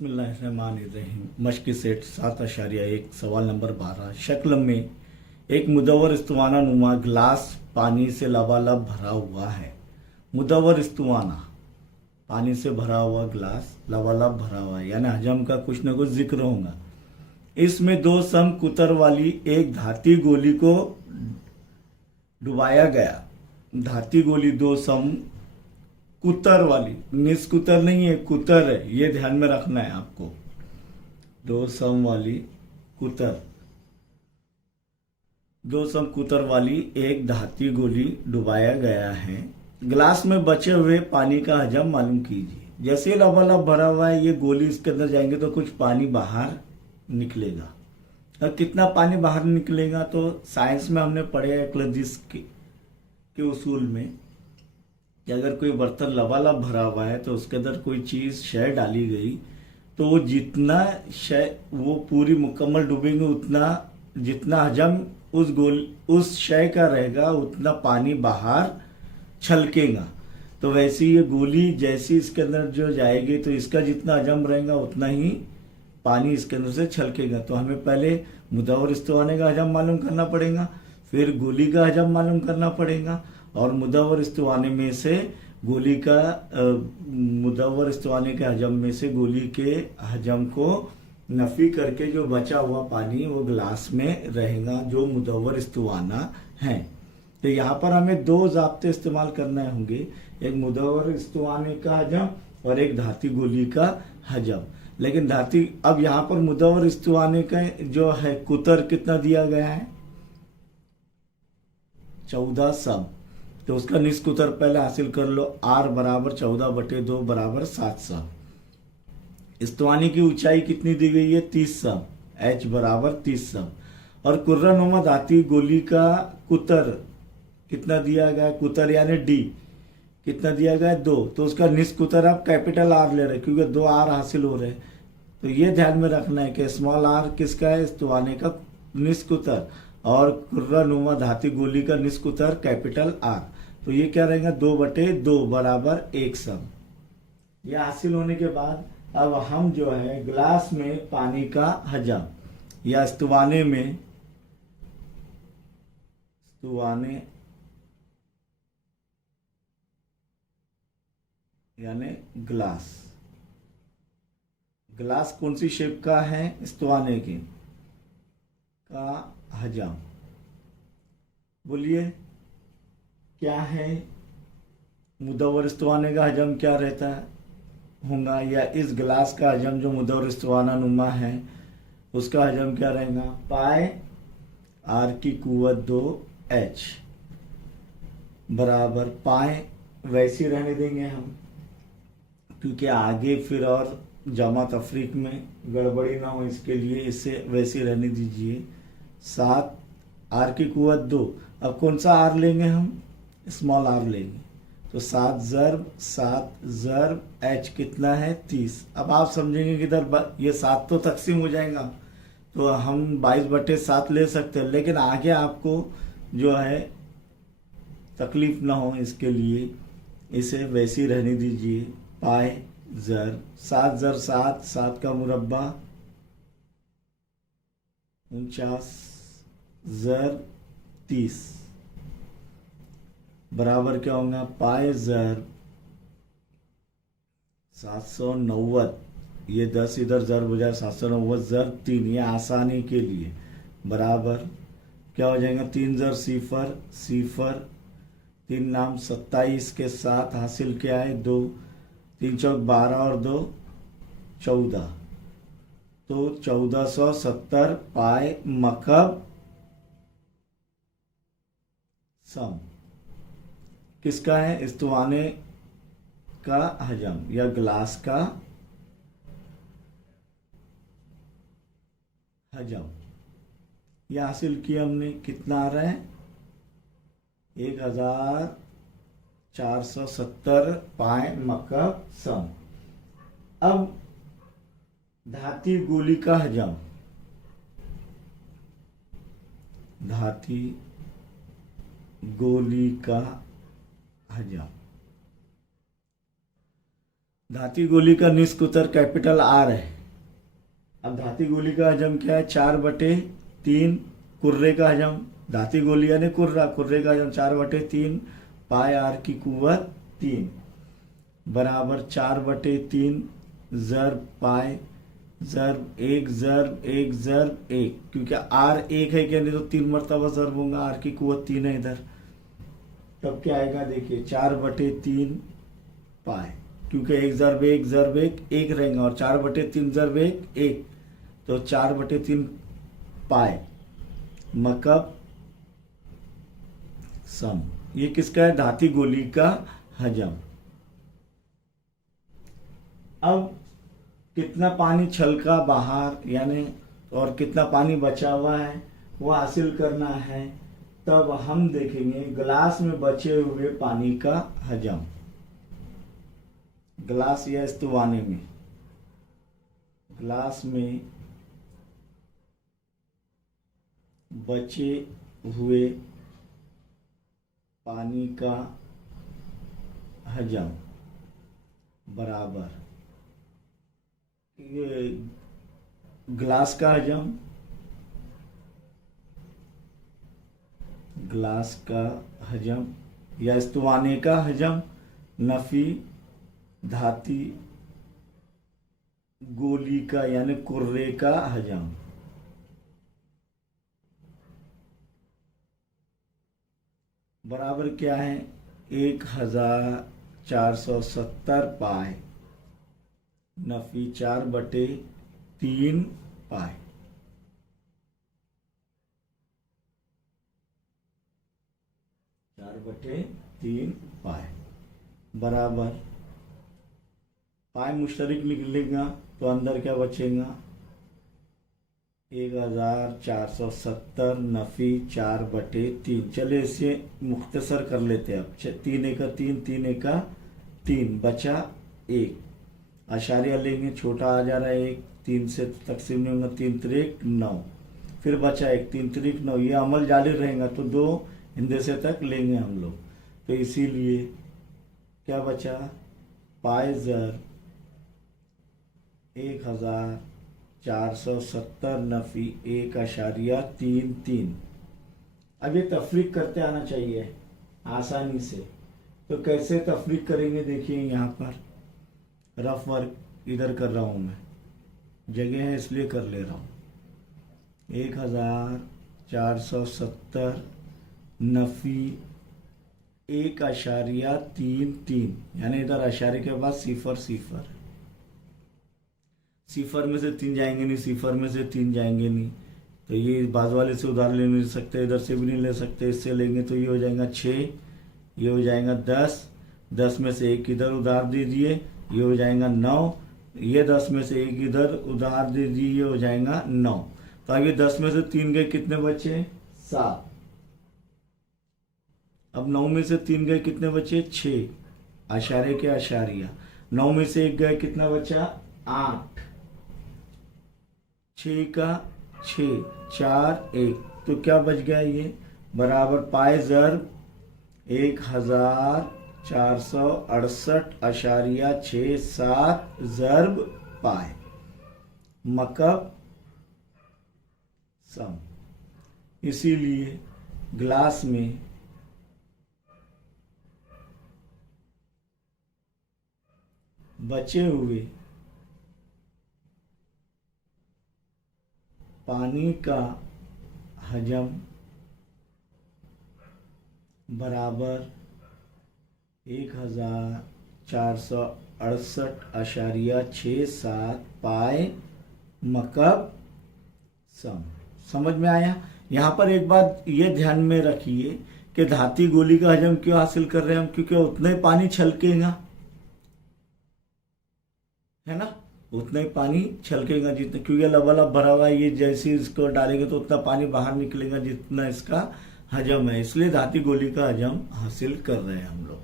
बिस्मिल्लाहिर्रहमानिर्रहीम। मश्क सेट 7.1 सवाल नंबर 12। शक्ल में एक मुदव्वर इस्तवाना नुमा गिलास पानी से लबालब भरा हुआ है। मुदव्वर इस्तवाना पानी से भरा हुआ गिलास लबालब भरा हुआ है, यानी हजम का कुछ न कुछ जिक्र होगा। इसमें दो सम कुतर वाली एक धाती गोली को डुबाया गया। धाती गोली दो सम कुतर वाली, निस्कुतर नहीं है, कुतर है, ये ध्यान में रखना है आपको। दो सम वाली कुतर, दो सम कुतर वाली एक धाती गोली डुबाया गया है। गिलास में बचे हुए पानी का हजम मालूम कीजिए। जैसे लबालब भरा हुआ है, ये गोली इसके अंदर जाएंगे तो कुछ पानी बाहर निकलेगा। और कितना पानी बाहर निकलेगा तो साइंस में हमने पढ़े एक्लजिस के उसूल में कि अगर कोई बर्तन लबालब भरा हुआ है तो उसके अंदर कोई चीज शय डाली गई तो वो जितना शय वो पूरी मुकम्मल डूबेंगे, उतना जितना हजम उस शय का रहेगा उतना पानी बाहर छलकेगा। तो वैसे ये गोली जैसी इसके अंदर जो जाएगी तो इसका जितना हजम रहेगा उतना ही पानी इसके अंदर से छलकेगा। तो हमें पहले मुदव्वर इस्तवाने का हजम मालूम करना पड़ेगा, फिर गोली का हजम मालूम करना पड़ेगा, और मुदव्वर इस्तवाने में से गोली का मुदव्वर इस्तवाने के हजम में से गोली के हजम को नफी करके जो बचा हुआ पानी वो गिलास में रहेगा जो मुदव्वर इस्तवाना है। तो यहाँ पर हमें दो ज़ाब्ते इस्तेमाल करने होंगे, एक मुदव्वर इस्तवाने का हजम और एक धाती गोली का हजम। लेकिन धाती, अब यहाँ पर मुदव्वर इस्तवाने का जो है कुतर कितना दिया गया है, 14 सम। तो उसका निस्कुतर पहले हासिल कर लो। R बराबर 14/2 बराबर 7 सम। इस्तवानी की ऊंचाई कितनी दी गई है, 30 सम। H बराबर 30 सम। और कुर्रानुमा धाती गोली का कुतर कितना दिया गया, कुतर यानी D कितना दिया गया, 2। तो उसका निस्कुतर आप कैपिटल R ले रहे क्योंकि 2 R हासिल हो रहे। तो ये ध्यान में रखना है कि स्मॉल r किसका है, इस्तवाने का निस्कुतर, और कुर्रानुमा धाती गोली का निस्कुतर कैपिटल R। तो ये क्या रहेगा, 2/2 बराबर 1 सम। ये हासिल होने के बाद अब हम जो है गिलास में पानी का हजम या इस्तवाने में यानी गिलास कौन सी शेप का है, इस्तवाने की का हजम। बोलिए क्या है, मुदव्वर इस्तवाने का हजम क्या रहता है होगा, या इस गिलास का हजम जो मुदव्वर इस्तवाना नुमा है उसका हजम क्या रहेगा, पाई R की कुव्वत 2H बराबर पाई वैसी रहने देंगे हम, क्योंकि आगे फिर और जमा तफरीक में गड़बड़ी ना हो इसके लिए इसे वैसी रहने दीजिए। 7 R की कुव्वत 2। अब कौन सा R लेंगे हम, स्मॉल r लेंगे। तो 7 ज़र्ब H कितना है, 30। अब आप समझेंगे कि इधर ये 7 तो तकसीम हो जाएगा तो हम 22/7 ले सकते हैं, लेकिन आगे आपको जो है तकलीफ ना हो इसके लिए इसे वैसी रहने दीजिए। पाई ज़र्ब 7 ज़र्ब 7, 7 का मुरब्बा 49 ज़र्ब 30 बराबर क्या होगा, पाई ज़र्ब 790। ये 10 इधर ज़र्ब हो जाए, 790 ज़र्ब 3, ये आसानी के लिए बराबर क्या हो जाएगा, 3 ज़र्ब सिफर सिफर 3 नाम 27 के साथ हासिल क्या है 2, 3 चौक 12 और 2 14। तो 1470 पाई मकब सम किसका है, इस्तवाने का हजम या गिलास का हजम। यह हासिल किया हमने, कितना आ रहा है 1470 पाई मकब सम। अब धाती गोली का हजम, धाती गोली का हजम धाती गोली का निष्क उत्तर कैपिटल आर है। अब धाती गोली का हजम क्या है, 4/3। कुर्रे का हजम, धाती गोली यानी कुर्रा, कुर्रे का हजम 4/3 पाई आर की कुव्वत 3 बराबर 4/3 ज़र्ब पाई ज़र्ब 1 ज़र्ब 1 ज़र्ब 1, क्योंकि आर 1 है क्या, नहीं तो 3 मरतबा ज़र्ब होगा, आर की कुव्वत 3 है इधर। तब क्या आएगा देखिए 4/3 पाई, क्योंकि 1 ज़र्ब 1 ज़र्ब 1 1 रहेंगे और 4/3 ज़र्ब 1 1, तो 4/3 पाई मकब सम। ये किसका है, धाती गोली का हजम। अब कितना पानी छलका बाहर यानी और कितना पानी बचा हुआ है वो हासिल करना है। तब हम देखेंगे गिलास में बचे हुए पानी का हजम। गिलास या इस्तवाने में, गिलास में बचे हुए पानी का हजम बराबर ये गिलास का हजम, गिलास का हजम या इस्तवाने का हजम नफी धाती गोली का यानी कुर्रे का हजम। बराबर क्या है 1470 पाई नफी 4/3 पाई। चार बटे तीन पाई बराबर पाई मुश्तरिक निकलेगा तो अंदर क्या बचेगा 1470 नफी 4/3। चलिए इसे मुख्तसर कर लेते हैं अब। 3 एका 3 3 एका 3 बचा 1 आशारिया लेंगे, छोटा आ जा रहा है 1, 3 से तकसीम नहीं होगा, 3 3 9, फिर बचा 1 3 3 9। ये अमल जारी रहेगा तो 2 हिंदे तक लेंगे हम लोग। तो इसीलिए क्या बचा पाई ज़र 1470 नफी 1.33। अब ये तफरीक करते आना चाहिए आसानी से। तो कैसे तफरीक करेंगे देखिए, यहाँ पर रफ वर्क इधर कर रहा हूँ मैं, जगह है इसलिए कर ले रहा हूँ। 1470 नफी 1.33 यानी इधर अशारे के बाद सिफर सिफर, सिफर में से 3 जाएंगे नहीं, सिफर में से 3 जाएंगे नहीं, तो ये बाजू वाले से उधार ले नहीं सकते, इधर से भी नहीं ले सकते, इससे लेंगे तो ये हो जाएगा 6, ये हो जाएगा 10, 10 में से 1 इधर उधार दीजिए, ये हो जाएगा 9, ये 10 में से 1 इधर उधार दीजिए, ये हो जाएगा 9। तो अब ये 10 में से 3 गए, कितने बचे 7। अब 9 में से 3 गए, कितने बचे 6 आशारे के आशारिया। 9 में से 1 गए, कितना बचा 8, 6 का 6 4 1, तो क्या बच गया ये बराबर पाई ज़र्ब 1468.67 ज़र्ब पाई मकब सम। इसीलिए ग्लास में बचे हुए पानी का हजम बराबर 1468.67 पाई मकब सम। समझ में आया। यहाँ पर एक बात ये ध्यान में रखिए कि धाती गोली का हजम क्यों हासिल कर रहे हैं हम, क्योंकि उतना ही पानी छलकेगा, है ना, उतना ही पानी छलकेगा जितना, क्योंकि लबालब भरा हुआ है, ये जैसे इसको डालेंगे तो उतना पानी बाहर निकलेगा जितना इसका हजम है, इसलिए धाती गोली का हजम हासिल कर रहे हैं हम लोग।